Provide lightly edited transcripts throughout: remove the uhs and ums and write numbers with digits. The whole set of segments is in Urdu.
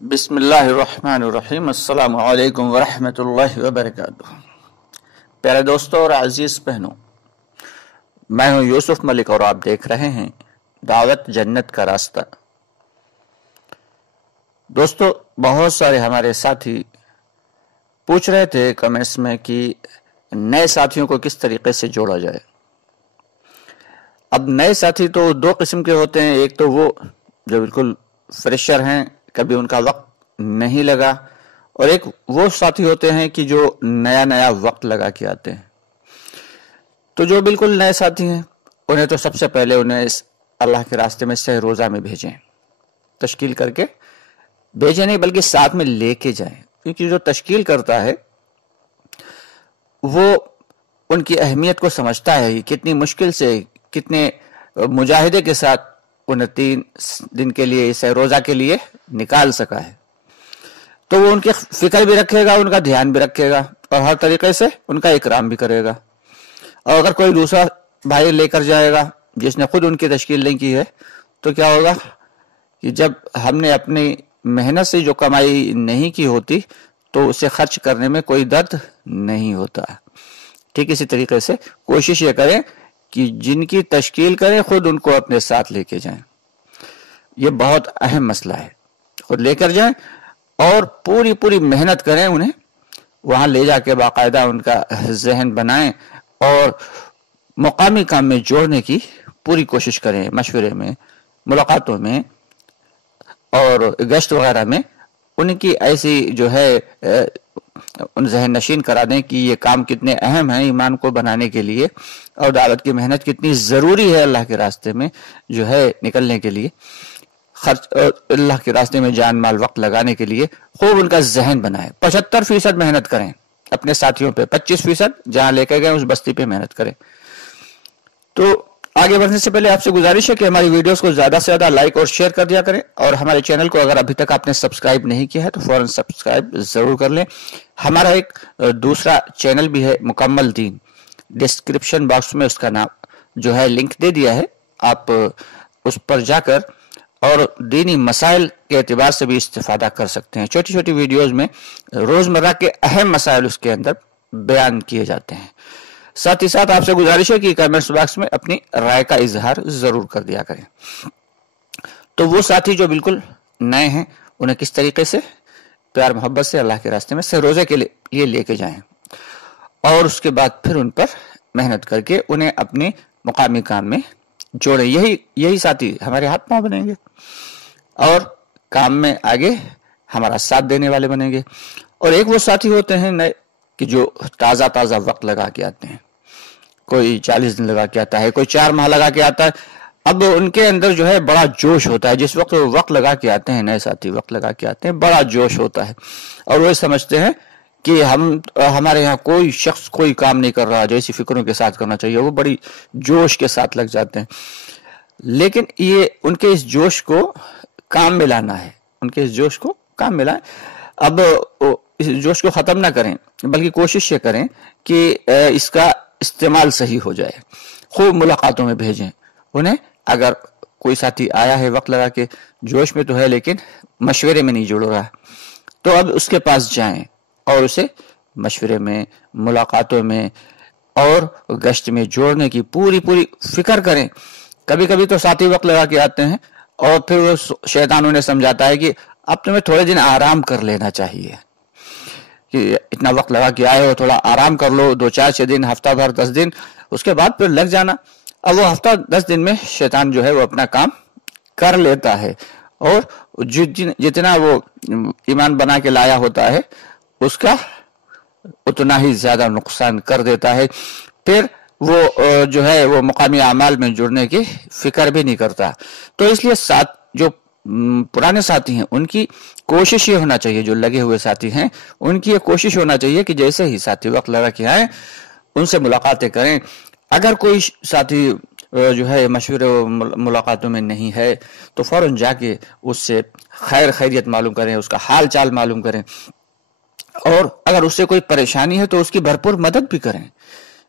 بسم اللہ الرحمن الرحیم۔ السلام علیکم ورحمۃ اللہ وبرکاتہ۔ پیارے دوستوں اور عزیز بہنوں، میں ہوں یوسف ملک اور آپ دیکھ رہے ہیں دعوت جنت کا راستہ۔ دوستو، بہت سارے ہمارے ساتھی پوچھ رہے تھے کمنٹس میں کہ نئے ساتھیوں کو کس طریقے سے جوڑا جائے۔ اب نئے ساتھی تو دو قسم کے ہوتے ہیں، ایک تو وہ جو بالکل فریشر ہیں، کبھی ان کا وقت نہیں لگا، اور ایک وہ ساتھی ہوتے ہیں کہ جو نیا وقت لگا کے آتے ہیں۔ تو جو بالکل نئے ساتھی ہیں انہیں تو سب سے پہلے انہیں اس اللہ کے راستے میں سہ روزہ میں بھیجیں، تشکیل کر کے بھیجیں نہیں بلکہ ساتھ میں لے کے جائیں، کیونکہ جو تشکیل کرتا ہے وہ ان کی اہمیت کو سمجھتا ہے، کتنی مشکل سے کتنے مجاہدے کے ساتھ انہیں 3 دن کے لیے سہ روزہ کے لیے نکال سکا ہے، تو وہ ان کی فکر بھی رکھے گا، ان کا دھیان بھی رکھے گا، اور ہر طریقے سے ان کا اکرام بھی کرے گا۔ اور اگر کوئی دوسرا بھائی لے کر جائے گا جس نے خود ان کی تشکیل نہیں کی ہے، تو کیا ہوگا کہ جب ہم نے اپنی محنت سے جو کمائی نہیں کی ہوتی تو اسے خرچ کرنے میں کوئی درد نہیں ہوتا۔ ٹھیک اسی طریقے سے کوشش یہ کریں کہ جن کی تشکیل کریں خود ان کو اپنے ساتھ لے کے جائیں۔ یہ بہت اہم مسئلہ ہے، خود لے کر جائیں اور پوری محنت کریں، انہیں وہاں لے جا کے باقاعدہ ان کا ذہن بنائیں اور مقامی کام میں جوڑنے کی پوری کوشش کریں، مشورے میں، ملاقاتوں میں اور گشت وغیرہ میں ان کی ایسی جو ہے ان ذہن نشین کرا دیں کہ یہ کام کتنے اہم ہیں ایمان کو بنانے کے لیے، اور دعوت کی محنت کتنی ضروری ہے اللہ کے راستے میں جو ہے نکلنے کے لیے، خرچ اللہ کے راستے میں جان مال وقت لگانے کے لیے خوب ان کا ذہن بنائیں۔ 75% محنت کریں اپنے ساتھیوں پہ، 25% جہاں لے کے گئے اس بستی پہ محنت کریں۔ تو آگے بڑھنے سے پہلے آپ سے گزارش ہے کہ ہماری ویڈیوز کو زیادہ سے زیادہ لائک اور شیئر کر دیا کریں، اور ہمارے چینل کو اگر ابھی تک آپ نے سبسکرائب نہیں کیا ہے تو فوراً سبسکرائب ضرور کر لیں۔ ہمارا ایک دوسرا چینل بھی ہے مکمل دین، ڈسکرپشن باکس میں اس کا نام جو ہے لنک دے دیا ہے، آپ اس پر جا کر اور دینی مسائل کے اعتبار سے بھی استفادہ کر سکتے ہیں۔ چھوٹی ویڈیوز میں روزمرہ کے اہم مسائل اس کے اندر بیان کیے جاتے ہیں۔ ساتھ ہی ساتھ آپ سے گزارش ہے کہ کمنٹس باکس میں اپنی رائے کا اظہار ضرور کر دیا کریں۔ تو وہ ساتھی جو بالکل نئے ہیں انہیں کس طریقے سے پیار محبت سے اللہ کے راستے میں سہ روزے کے لیے لے کے جائیں، اور اس کے بعد پھر ان پر محنت کر کے انہیں اپنے مقامی کام میں جوڑیں۔ یہی ساتھی ہمارے ہاتھ پاؤں بنیں گے اور کام میں آگے ہمارا ساتھ دینے والے بنیں گے۔ اور ایک وہ ساتھی ہوتے ہیں نئے کہ جو تازہ وقت لگا کے آتے ہیں، کوئی 40 دن لگا کے آتا ہے، کوئی 4 ماہ لگا کے آتا ہے۔ اب ان کے اندر جو ہے بڑا جوش ہوتا ہے، جس وقت لگا کے آتے ہیں، نئے ساتھی وقت لگا کے آتے ہیں، بڑا جوش ہوتا ہے، اور وہ سمجھتے ہیں کہ ہمارے یہاں کوئی شخص کوئی کام نہیں کر رہا جیسی فکروں کے ساتھ کرنا چاہیے، وہ بڑی جوش کے ساتھ لگ جاتے ہیں۔ لیکن یہ ان کے اس جوش کو کام میں لانا ہے، ان کے اس جوش کو کام میں لائیں۔ اب اس جوش کو ختم نہ کریں بلکہ کوشش یہ کریں کہ اس کا استعمال صحیح ہو جائے۔ خوب ملاقاتوں میں بھیجیں انہیں۔ اگر کوئی ساتھی آیا ہے وقت لگا کے، جوش میں تو ہے لیکن مشورے میں نہیں جڑ رہا، تو اب اس کے پاس جائیں اور اسے مشورے میں، ملاقاتوں میں اور گشت میں جوڑنے کی پوری فکر کریں۔ کبھی تو ساتھی وقت لگا کے آتے ہیں اور پھر وہ شیطان انہیں سمجھاتا ہے کہ اب تمہیں تھوڑے دن آرام کر لینا چاہیے، کہ اتنا وقت لگا کے آئے ہو، تھوڑا آرام کر لو، 2-4-6 دن، ہفتہ بھر، 10 دن، اس کے بعد پھر لگ جانا۔ اب وہ ہفتہ 10 دن میں شیطان جو ہے وہ اپنا کام کر لیتا ہے، اور جتنا وہ ایمان بنا کے لایا ہوتا ہے اس کا اتنا ہی زیادہ نقصان کر دیتا ہے۔ پھر وہ جو ہے وہ مقامی اعمال میں جڑنے کی فکر بھی نہیں کرتا۔ تو اس لیے جو پرانے ساتھی ہیں ان کی کوشش یہ ہونا چاہیے، جو لگے ہوئے ساتھی ہیں ان کی یہ کوشش ہونا چاہیے کہ جیسے ہی ساتھی وقت لگا کے آئیں ان سے ملاقاتیں کریں۔ اگر کوئی ساتھی جو ہے مشورے ملاقاتوں میں نہیں ہے تو فوراً جا کے اس سے خیریت معلوم کریں، اس کا حال چال معلوم کریں، اور اگر اس سے کوئی پریشانی ہے تو اس کی بھرپور مدد بھی کریں،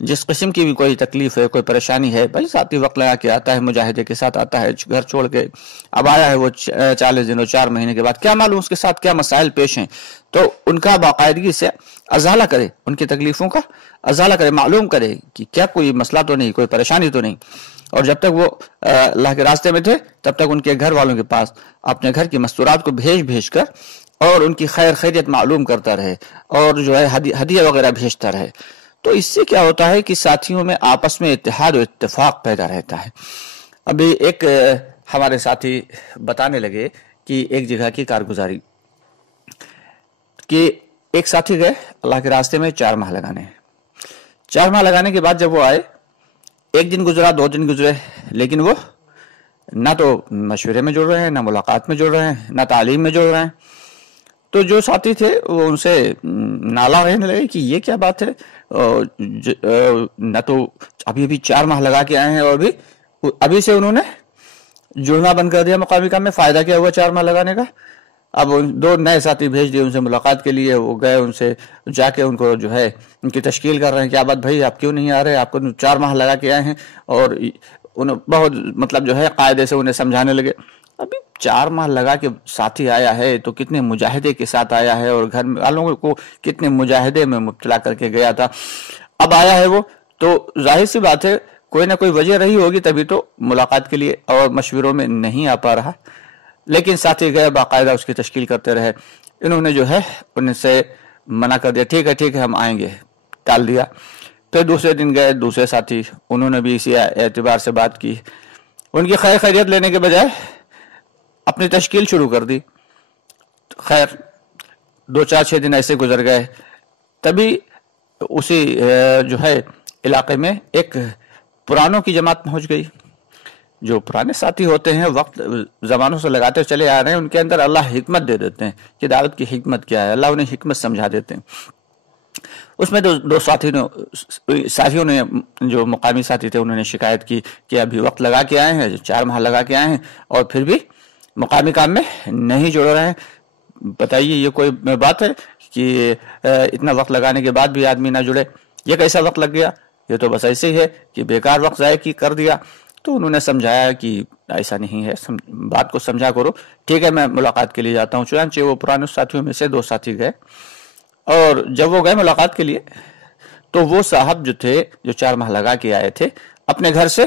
جس قسم کی بھی کوئی تکلیف ہے، کوئی پریشانی ہے، بھائی ساتھی وقت لگا کے آتا ہے، مجاہدے کے ساتھ آتا ہے، گھر چھوڑ کے اب آیا ہے وہ 40 دنوں 4 مہینے کے بعد، کیا معلوم اس کے ساتھ کیا مسائل پیش ہیں، تو ان کا باقاعدگی سے ازالہ کرے، ان کی تکلیفوں کا ازالہ کرے، معلوم کرے کہ کیا کوئی مسئلہ تو نہیں، کوئی پریشانی تو نہیں. اور جب تک وہ اللہ کے راستے میں تھے تب تک ان کے گھر والوں کے پاس اپنے گھر کی مستورات کو بھیج کر اور ان کی خیر خیریت معلوم کرتا رہے، اور جو ہے ہدیہ وغیرہ بھیجتا رہے. تو اس سے کیا ہوتا ہے کہ ساتھیوں میں آپس میں اتحاد و اتفاق پیدا رہتا ہے. ابھی ایک ہمارے ساتھی بتانے لگے کہ ایک جگہ کی کارگزاری کہ ایک ساتھی گئے اللہ کے راستے میں 4 ماہ لگانے. 4 ماہ لگانے کے بعد جب وہ آئے، 1 دن گزرا، 2 دن گزرے، لیکن وہ نہ تو مشورے میں جڑ رہے ہیں، نہ ملاقات میں جڑ رہے ہیں، نہ تعلیم میں جڑ رہے ہیں. تو جو ساتھی تھے وہ ان سے نالا رہنے لگے کہ یہ کیا بات ہے، نہ تو ابھی 4 ماہ لگا کے آئے ہیں اور ابھی سے انہوں نے جڑنا بند کر دیا مقامی کام میں. فائدہ کیا ہوا 4 ماہ لگانے کا؟ اب 2 نئے ساتھی بھیج دیے ان سے ملاقات کے لیے. وہ گئے، ان سے جا کے ان کو جو ہے ان کی تشکیل کر رہے ہیں، کیا بات بھائی آپ کیوں نہیں آ رہے، آپ کو 4 ماہ لگا کے آئے ہیں. اور بہت مطلب جو ہے قاعدے سے انہیں سمجھانے لگے. ابھی 4 ماہ لگا کے ساتھی آیا ہے تو کتنے مجاہدے کے ساتھ آیا ہے، اور گھر والوں کو کتنے مجاہدے میں مبتلا کر کے گیا تھا. اب آیا ہے وہ تو ظاہر سی بات ہے کوئی نہ کوئی وجہ رہی ہوگی، تبھی تو ملاقات کے لیے اور مشوروں میں نہیں آ پا رہا. لیکن ساتھی گئے، باقاعدہ اس کی تشکیل کرتے رہے. انہوں نے جو ہے ان سے منع کر دیا، ٹھیک ہے ہم آئیں گے، ٹال دیا. پھر دوسرے دن گئے دوسرے ساتھی، انہوں نے بھی اسی اعتبار سے بات کی. ان کی خیر خیریت لینے کے بجائے اپنی تشکیل شروع کر دی. خیر 2-4-6 دن ایسے گزر گئے. تبھی اسی جو ہے علاقے میں ایک پرانوں کی جماعت پہنچ گئی. جو پرانے ساتھی ہوتے ہیں وقت زمانوں سے لگاتے چلے آ رہے ہیں، ان کے اندر اللہ حکمت دے دیتے ہیں کہ دعوت کی حکمت کیا ہے، اللہ انہیں حکمت سمجھا دیتے ہیں. اس میں 2 ساتھیوں نے جو مقامی ساتھی تھے انہوں نے شکایت کی کہ ابھی وقت لگا کے آئے ہیں، 4 ماہ لگا کے آئے ہیں اور پھر بھی مقامی کام میں نہیں جڑ رہے ہیں. بتائیے یہ کوئی بات ہے کہ اتنا وقت لگانے کے بعد بھی آدمی نہ جڑے؟ یہ کیسا وقت لگ گیا؟ یہ تو بس ایسے ہی ہے کہ بیکار وقت ضائع کر دیا. تو انہوں نے سمجھایا کہ ایسا نہیں ہے، بات کو سمجھا کرو. ٹھیک ہے میں ملاقات کے لیے جاتا ہوں. چنانچہ وہ پرانے ساتھیوں میں سے 2 ساتھی گئے، اور جب وہ گئے ملاقات کے لیے تو وہ صاحب جو تھے جو 4 ماہ لگا کے آئے تھے اپنے گھر سے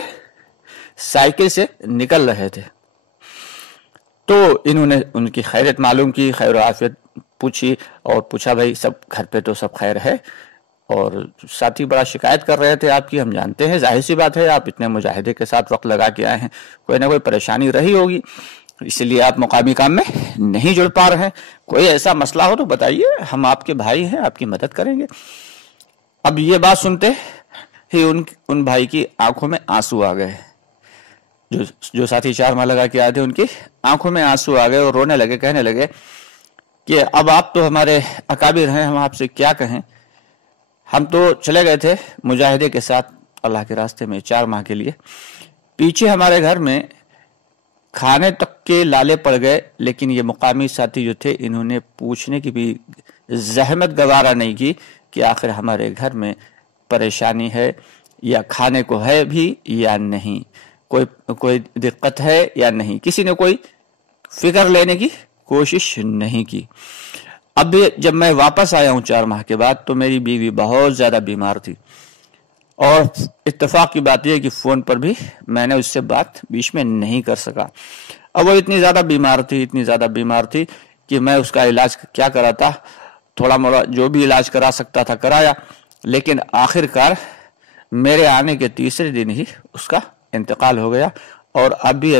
سائیکل سے نکل رہے تھے. تو انہوں نے ان کی خیریت معلوم کی، خیر و عافیت پوچھی اور پوچھا بھائی سب گھر پہ تو سب خیر ہے، اور ساتھی بڑا شکایت کر رہے تھے آپ کی، ہم جانتے ہیں ظاہر سی بات ہے آپ اتنے مجاہدے کے ساتھ وقت لگا کے آئے ہیں، کوئی نہ کوئی پریشانی رہی ہوگی اس لیے آپ مقامی کام میں نہیں جڑ پا رہے ہیں. کوئی ایسا مسئلہ ہو تو بتائیے، ہم آپ کے بھائی ہیں، آپ کی مدد کریں گے. اب یہ بات سنتے ہی ان بھائی کی آنکھوں میں آنسو آ گئے. جو ساتھی 4 ماہ لگا کے آئے تھے ان کی آنکھوں میں آنسو آ گئے اور رونے لگے، کہنے لگے کہ اب آپ تو ہمارے اکابر ہیں، ہم آپ سے کیا کہیں. ہم تو چلے گئے تھے مجاہدے کے ساتھ اللہ کے راستے میں 4 ماہ کے لیے، پیچھے ہمارے گھر میں کھانے تک کے لالے پڑ گئے، لیکن یہ مقامی ساتھی جو تھے انہوں نے پوچھنے کی بھی زحمت گوارا نہیں کی کہ آخر ہمارے گھر میں پریشانی ہے یا کھانے کو ہے بھی یا نہیں، کوئی دقت ہے یا نہیں. کسی نے کوئی فکر لینے کی کوشش نہیں کی. اب جب میں واپس آیا ہوں 4 ماہ کے بعد تو میری بیوی بہت زیادہ بیمار تھی، اور اتفاق کی بات یہ ہے کہ فون پر بھی میں نے اس سے بات بیچ میں نہیں کر سکا. اب وہ اتنی زیادہ بیمار تھی کہ میں اس کا علاج کیا کراتا، تھوڑا موڑا جو بھی علاج کرا سکتا تھا کرایا، لیکن آخر کار میرے آنے کے 3رے دن ہی اس کا انتقال ہو گیا. اور ابھی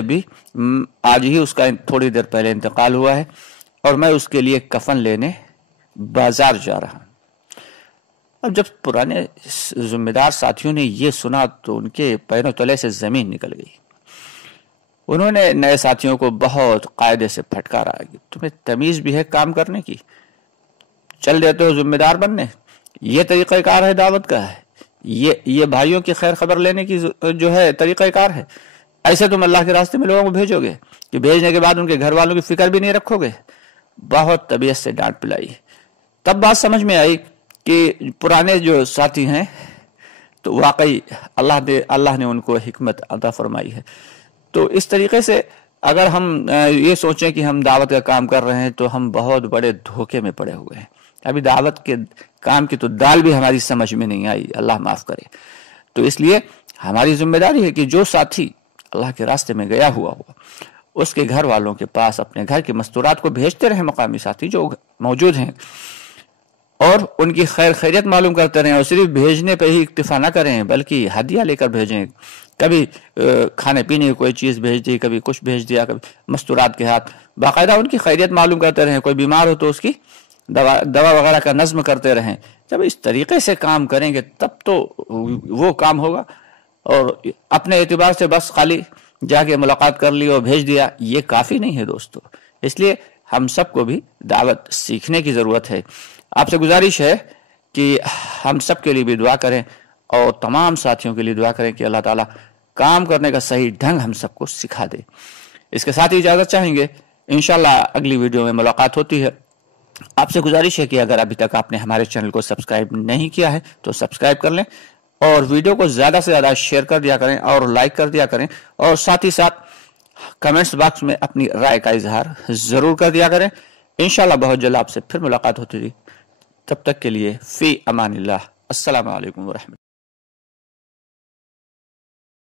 آج ہی اس کا تھوڑی دیر پہلے انتقال ہوا ہے، اور میں اس کے لیے کفن لینے بازار جا رہا ہوں. اب جب پرانے ذمہ دار ساتھیوں نے یہ سنا تو ان کے پیروں تلے سے زمین نکل گئی. انہوں نے نئے ساتھیوں کو بہت قاعدے سے پھٹکارا کہ تمہیں تمیز بھی ہے کام کرنے کی، چل دیتے ہو ذمہ دار بننے. یہ طریقہ کار ہے دعوت کا، ہے یہ بھائیوں کی خیر خبر لینے کی جو ہے طریقہ کار ہے. ایسے تم اللہ کے راستے میں لوگوں کو بھیجو گے کہ بھیجنے کے بعد ان کے گھر والوں کی فکر بھی نہیں رکھو گے. بہت طبیعت سے ڈانٹ پلائی. تب بات سمجھ میں آئی کہ پرانے جو ساتھی ہیں تو واقعی اللہ نے ان کو حکمت عطا فرمائی ہے۔ تو اس طریقے سے اگر ہم یہ سوچیں کہ ہم دعوت کا کام کر رہے ہیں تو ہم بہت بڑے دھوکے میں پڑے ہوئے ہیں۔ ابھی دعوت کے کام کی تو دال بھی ہماری سمجھ میں نہیں آئی، اللہ معاف کرے۔ تو اس لیے ہماری ذمہ داری ہے کہ جو ساتھی اللہ کے راستے میں گیا ہوا اس کے گھر والوں کے پاس اپنے گھر کے مستورات کو بھیجتے رہیں، مقامی ساتھی جو موجود ہیں، اور ان کی خیریت معلوم کرتے رہیں، اور صرف بھیجنے پہ ہی اکتفا نہ کریں بلکہ ہدیہ لے کر بھیجیں۔ کبھی کھانے پینے کی کوئی چیز بھیج دی، کبھی کچھ بھیج دیا، کبھی مستورات کے ہاتھ باقاعدہ ان کی خیریت معلوم کرتے رہیں۔ کوئی بیمار ہو تو اس کی دوا وغیرہ کا نظم کرتے رہیں۔ جب اس طریقے سے کام کریں گے تب تو وہ کام ہوگا، اور اپنے اعتبار سے بس خالی جا کے ملاقات کر لی اور بھیج دیا، یہ کافی نہیں ہے دوستو۔ اس لیے ہم سب کو بھی دعوت سیکھنے کی ضرورت ہے۔ آپ سے گزارش ہے کہ ہم سب کے لیے بھی دعا کریں اور تمام ساتھیوں کے لیے دعا کریں کہ اللہ تعالیٰ کام کرنے کا صحیح ڈھنگ ہم سب کو سکھا دے۔ اس کے ساتھ ہی اجازت چاہیں گے، انشاءاللہ اگلی ویڈیو میں ملاقات ہوتی ہے۔ آپ سے گزارش ہے کہ اگر ابھی تک آپ نے ہمارے چینل کو سبسکرائب نہیں کیا ہے تو سبسکرائب کر لیں، اور ویڈیو کو زیادہ سے زیادہ شیئر کر دیا کریں اور لائک کر دیا کریں، اور ساتھ ہی ساتھ کمنٹس باکس میں اپنی رائے کا اظہار ضرور کر دیا کریں۔ انشاءاللہ بہت جلد آپ سے پھر ملاقات ہوتی ہے۔ تب تک کے لیے فی امان اللہ، السلام علیکم ورحمۃ اللہ۔